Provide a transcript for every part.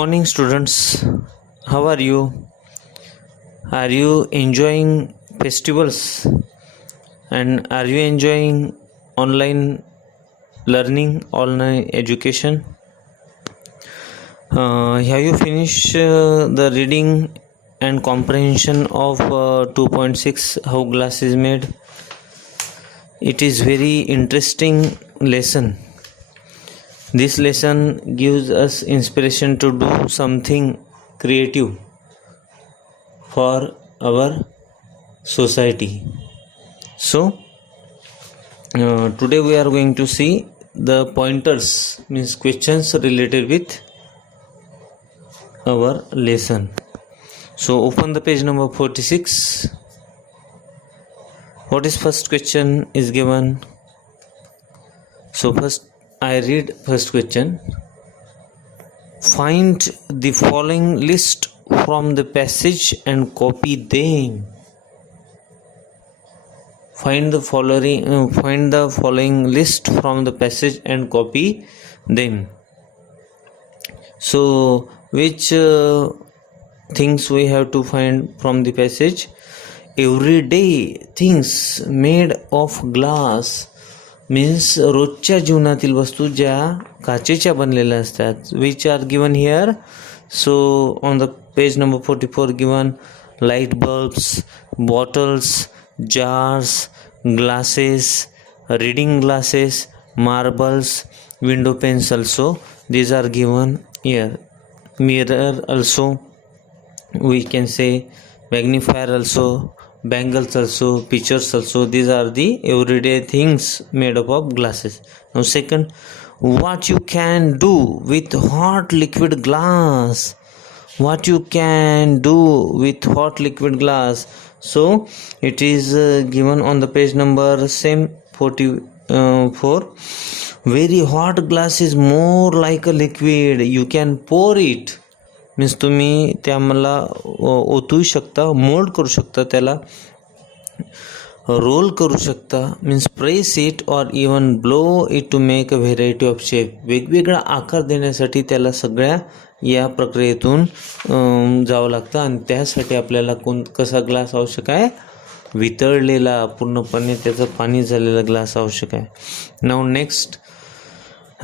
Morning, students. How are you? Are you enjoying festivals? And are you enjoying online learning, online education? Have you finished the reading and comprehension of 2.6 How Glass is Made? It is very interesting lesson. This lesson gives us inspiration to do something creative for our society. So today we are going to see the pointers, means questions related with our lesson. So open the page number 46. What is first question is given? So first I read first question. Find the following list from the passage and copy them. Find the following list from the passage and copy them. So which things we have to find from the passage? Everyday things made of glass, means रोजच्या जीवनातील वस्तू ज्या काचेच्या बनलेल्या असतात, which are given here. So on the page number 44 given light bulbs, bottles, jars, glasses, reading glasses, marbles, window panes also, these are given here. Mirror also, we can say magnifier also, bangles also, pictures also. These are the everyday things made up of glasses. Now second, what you can do with hot liquid glass. What you can do with hot liquid glass. So it is given on the page number same 44. Very hot glass is more like a liquid. You can pour it. Means तुम्ही त्याला ओतू शकता, mould करू शकता, त्याला roll करू शकता, means press it or even blow it to make a variety of shape. वेगवेगळा आकार देण्यासाठी त्याला सगळ्या या प्रक्रियेतून जावं लागतं आणि त्यासाठी आपल्याला कसा ग्लास आवश्यक आहे? वितळलेला, पूर्णपणे त्याचं पाणी झालेला ग्लास आवश्यक आहे. Now next,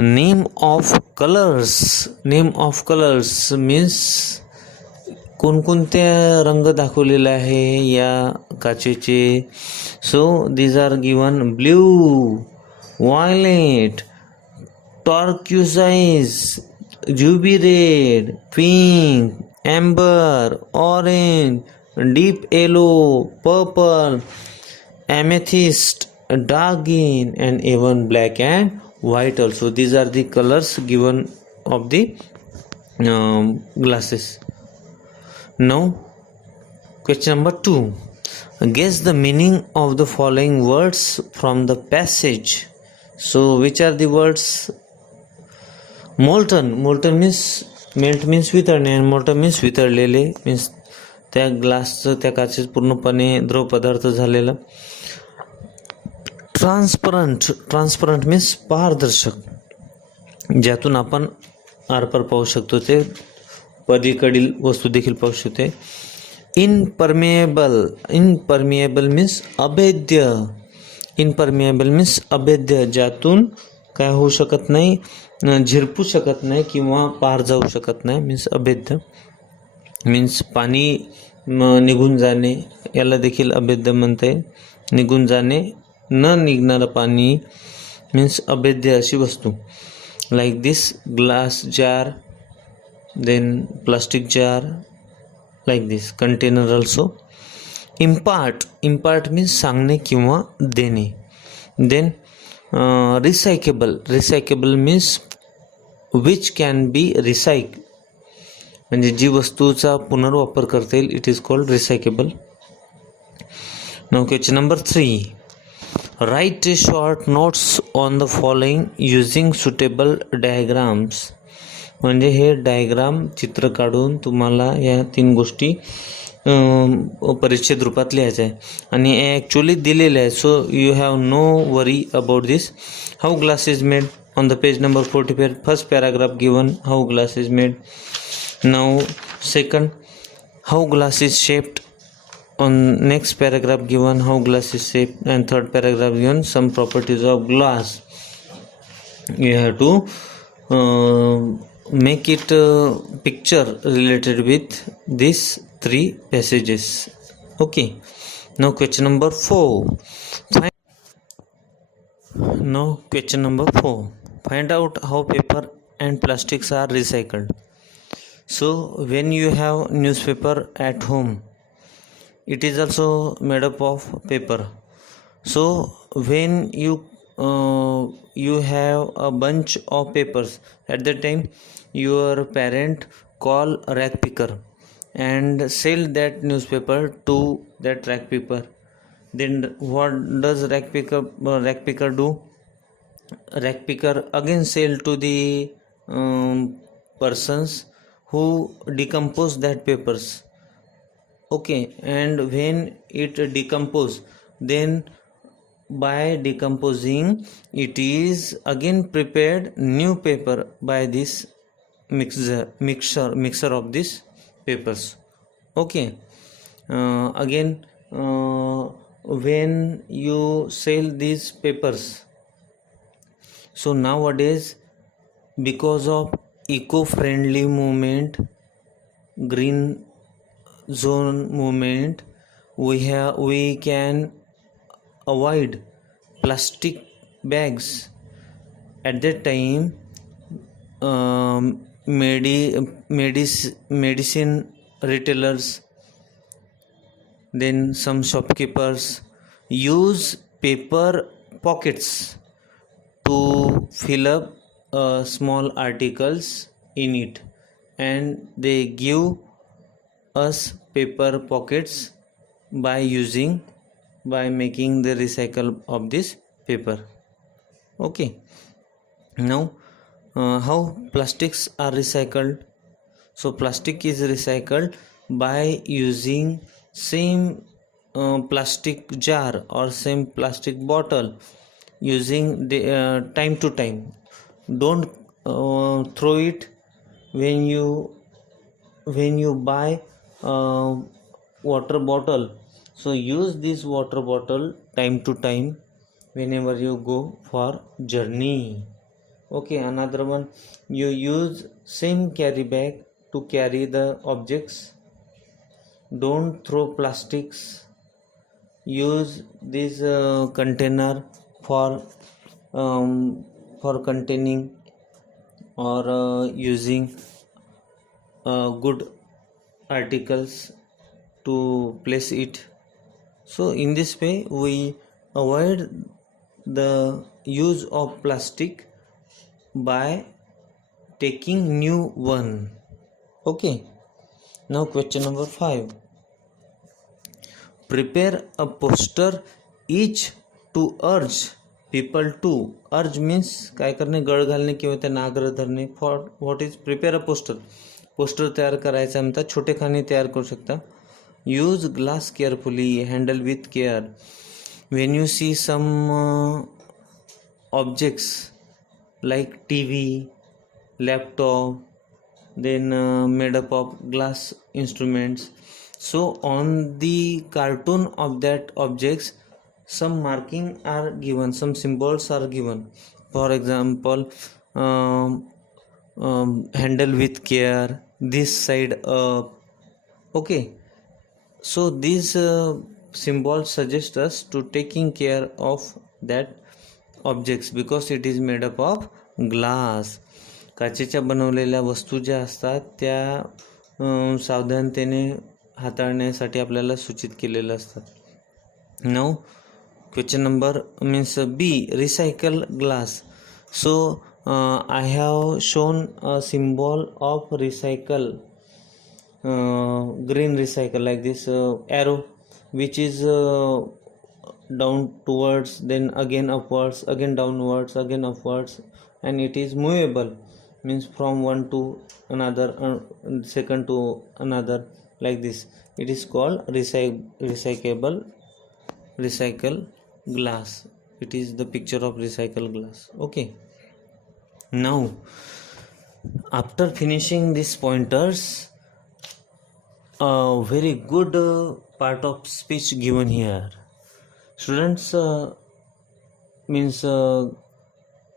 name of colours. Name of colours means कोणकोणत्या रंग दाखवलेला आहे या काचेचे. So these are given blue, violet, turquoise, ruby red, pink, amber, orange, deep yellow, purple, amethyst, dark green and even black and white also. These are the colors given of the glasses. Now question number 2, guess the meaning of the following words from the passage. So which are the words? Molten means melt means वितळणे and molten means वितळलेले, means त्या ग्लासचं, त्या काचेचं पूर्णपणे द्रव पदार्थ झालेलं. Transparent means पारदर्शक, ज्यातून आपण आरपार पाहू शकतो, ते पलीकडील वस्तू देखील पाहू शकते. इनपर्मिएबल मीन्स अभेद्य. इनपर्मिएबल मीन्स अभेद्य, ज्यातून काय होऊ शकत नाही, झिरपू शकत नाही किंवा पार जाऊ शकत नाही, मीन्स अभेद्य. मीन्स पाणी निघून जाणे, याला देखील अभेद्य म्हणता येईल. निघून जाणे, न निघणारं पाणी मीन्स अभेद्य अशी वस्तू. Like this glass jar, then plastic jar, like this container also. Impart means सांगणे किंवा देणे. Then recyclable means which can be recycle, म्हणजे जी वस्तूचा पुनर्वापर करता येईल, it is called recyclable. Now question number 3, write short notes on the following using suitable diagrams. म्हणजे हे डायग्राम, चित्र काढून तुम्हाला या 3 गोष्टी परिच्छेद रूपात लिहायचं आहे आणि ॲक्च्युअली दिलेलं आहे. So you have no worry about this. How glass is made on the page number 45, first paragraph given how glass is made. Now, second, how glass is shaped. On next paragraph given how glass is shaped, and third paragraph given some properties of glass. You have to make it picture related with these three passages. Okay. Now question number 4. Now question number 4. Find out how paper and plastics are recycled. So when you have newspaper at home, it is also made up of paper. So when you have a bunch of papers, at that time your parent call rag picker and sell that newspaper to that rag picker. Then what does rag picker do? Rag picker again sell to the persons who decompose that papers. Okay, and when it decompose, then by decomposing it is again prepared new paper by this mixer of these papers. Okay. Again, when you sell these papers, so nowadays because of eco-friendly movement, green zone movement, we can avoid plastic bags. At that time medicine retailers, then some shopkeepers use paper pockets to fill up small articles in it, and they give us paper pockets by making the recycle of this paper. Okay. Now how plastics are recycled. So plastic is recycled by using same plastic jar or same plastic bottle, using the time to time. Don't throw it when you buy water bottle. So use this water bottle time to time whenever you go for journey. Okay. Another one, you use same carry bag to carry the objects. Don't throw plastics. Use this container for containing or using good articles to place it. So in this way we avoid the use of plastic by taking new one. Okay. Now question number 5. Prepare a poster each to urge people to. Urge means काय करणे, गळ घालणे किंवा त्यांना आग्रह धरणे. For what is prepare a poster तयार करायचा म्हणतात. छोटे खाणे तयार करू शकता. Use glass carefully, handle with care. When you see some objects like TV, laptop, then made up of glass instruments. So on the cartoon of that objects, some marking are given, some symbols are given. For example, handle with care, this side up. Okay. So these symbols suggest us to taking care of that objects because it is made up of glass. काचेच्या बनवलेल्या वस्तू ज्या असतात त्या सावधानतेने हाताळण्यासाठी आपल्याला सूचित केलेलं असतात. Now question number means B, recycle glass. So I have shown a symbol of recycle, green recycle, like this arrow which is down towards, then again upwards, again downwards, again upwards, and it is movable, means from one to another, second to another, like this. It is called recycle glass. It is the picture of recycle glass. Okay. Now After finishing these pointers, a very good part of speech given here. Students means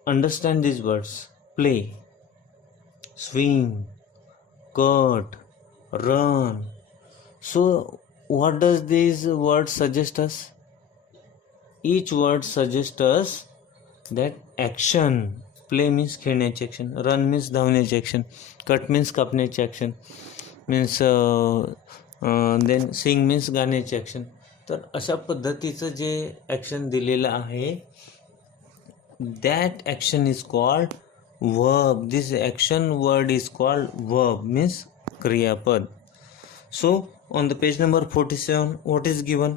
understand these words: play, swim, cut, run. So what does these words suggest us? Each word suggests us that action. Play means खेळण्याची action, run means धावण्याची action, cut means कापण्याची action, means then sing means गाण्याची action. तर अशा पद्धतीचं जे action दिलेलं आहे, that action is called verb. This action word is called verb, means क्रियापद. So on the page number 47 what is given?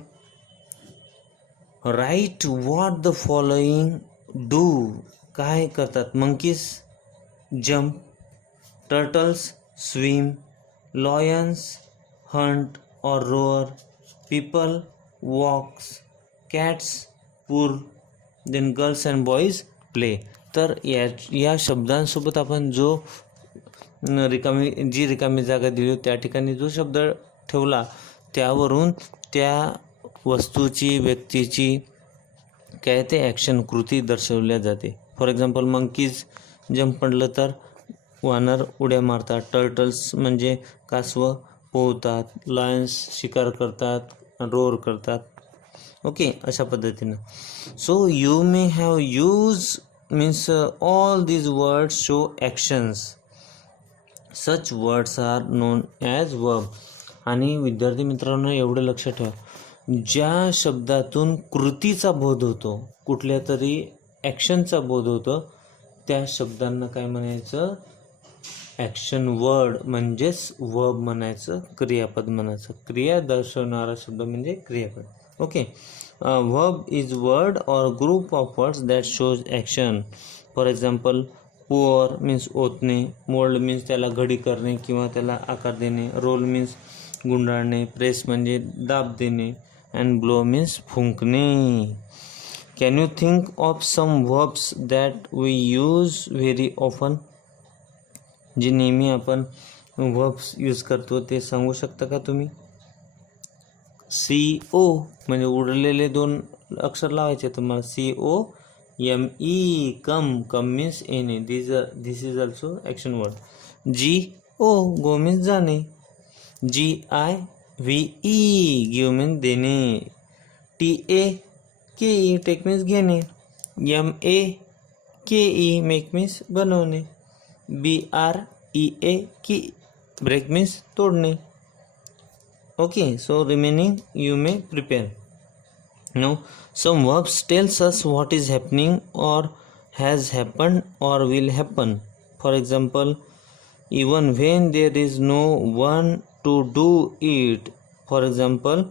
Write what the following do. काय करतात? Monkeys jump, turtles swim, lions hunt और roar, people walks, cats purr, then girls and boys play. तर या शब्दांसोबत आपण जो रिकामी जागा दिली त्या ठिकाणी जो शब्द ठेवला त्यावरून त्या वस्तूची, व्यक्तीची काय ते ॲक्शन, कृती दर्शवल्या जाते. फॉर एक्झाम्पल मंकीज जंप म्हटलं तर वानर उड्या मारतात, टर्टल्स म्हणजे कासवं पोहतात, लायन्स शिकार करतात, रोअर करतात. ओके, अशा पद्धतीनं. So you may have use means all these words show actions. Such words are known as verb. आणि विद्यार्थी मित्रांनो एवढं लक्षात ठेवा, ज्या शब्दातून कृतीचा बोध होतो, कुठल्या तरी ॲक्शनचा बोध होतो, त्या शब्दांना काय म्हणायचं? ॲक्शन वर्ड म्हणजेच वर्ब म्हणायचं, क्रियापद म्हणायचं. क्रिया दर्शवणारा शब्द म्हणजे क्रियापद. Okay, verb is word or group of words that shows action. For example pour means ओतणे, मोल्ड मीन्स त्याला घडी करणे किंवा त्याला आकार देणे, रोल मीन्स गुंडाळणे, प्रेस म्हणजे दाब देणे, अँड ब्लो मीन्स फुंकणे. Can you think of some verbs that we use very often. जे नेहमी आपण वर्ब्स यूज करतो ते सांगू शकता का तुम्ही? CO म्हणजे उडलेले 2 अक्षर लावायचे तुम्हाला. COME, कम मीन्स येणे, this is also action word. GO means जाणे, GIVE गिव मीन्स देणे, TAKE टेक मीन्स घेणे, MAKE मेक मीन्स बनवणे, BREAK ब्रेक मीन्स तोडणे. Okay, so remaining you may prepare. Now some verbs tells us what is happening or has happened or will happen. For example, even when there is no one to do it. For example,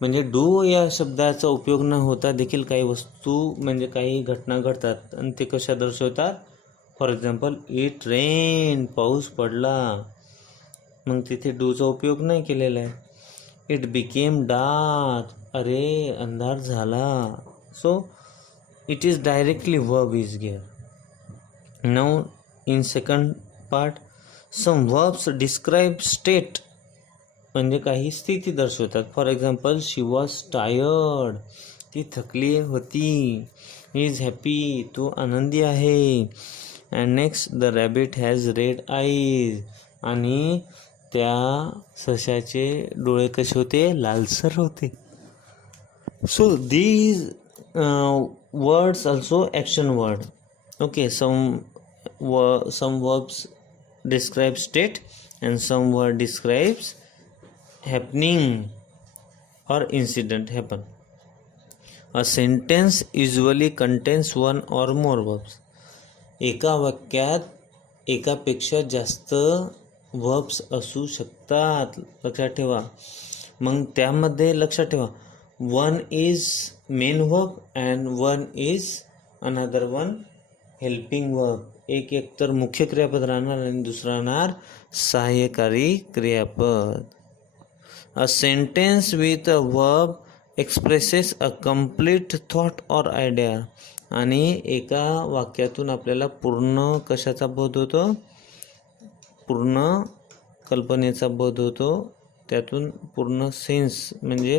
म्हणजे do या शब्दाचा उपयोग न होता देखील काही वस्तू म्हणजे काही घटना घडतात आणि ते कशा दर्शवतात? फॉर एक्झाम्पल इट रेन, पाऊस पडला, मग तिथे डूचा उपयोग नाही केलेला आहे. इट बिकेम डार्क, अरे अंधार झाला. So it is directly verb is gear. Now in second part, some verbs describe state म्हणजे काही स्थिती दर्शवतात. For example she was tired, ती थकली होती. ही इज हॅपी, तू आनंदी आहे. And next, the rabbit has red eyes, आणि त्या सशाचे डोळे कसे होते? लालसर होते. So these words also action word. Okay, some verbs describe state and some word describes happening or incident happen. A sentence usually contains one और मोर verbs. एका वाक्यात एकापेक्षा जास्त वर्ब्स असू शकतात, लक्षात ठेवा. मग त्यामध्ये लक्षात ठेवा, one is main verb and one is another one helping verb. एक तर मुख्य क्रियापद राहणार आणि दुसरा राहणार सहाय्यकारी क्रियापद. A sentence with a verb expresses a complete thought और आयडिया. आणि एका वाक्यातून आपल्याला पूर्ण कशाचा बोध होतो? पूर्ण कल्पनेचा बोध होतो, त्यातून पूर्ण सेन्स म्हणजे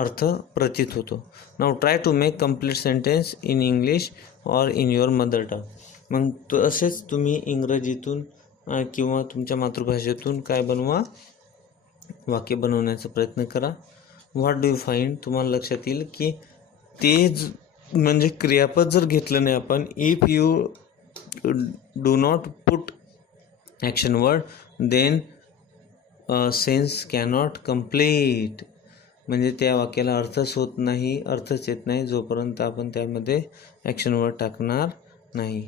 अर्थ प्रतीत होतो. Now try to make complete sentence in English or in your mother tongue. मग तसेच तुम्ही इंग्रजीतून किंवा तुमच्या मातृभाषेतून काय बनवा, वाक्य बनवण्याचा प्रयत्न करा. व्हॉट डू यू फाईंड, तुम्हाला लक्षात येईल की ते म्हणजे क्रियापद जर घेतलं नाही आपण, if you do not put action word then sense cannot complete. म्हणजे त्या वाक्याला अर्थच होत नाही, अर्थच येत नाही जोपर्यंत आपण त्यामध्ये ॲक्शन वर्ड टाकणार नाही.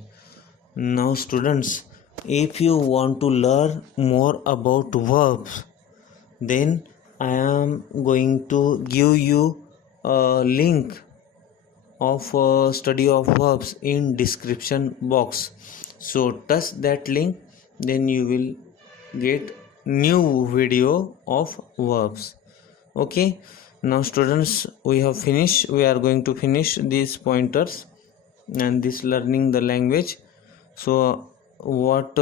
Now students, if you want to learn more about verbs, then I am going to give you a link of study of verbs in description box. So touch that link, then you will get new video of verbs. Okay, now students, we are going to finish these pointers and this learning the language. So what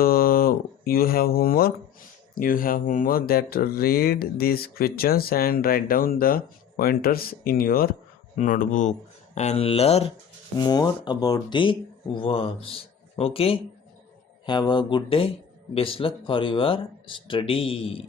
you have homework that read these questions and write down the pointers in your notebook and learn more about the verbs. Okay, have a good day. Best luck for your study.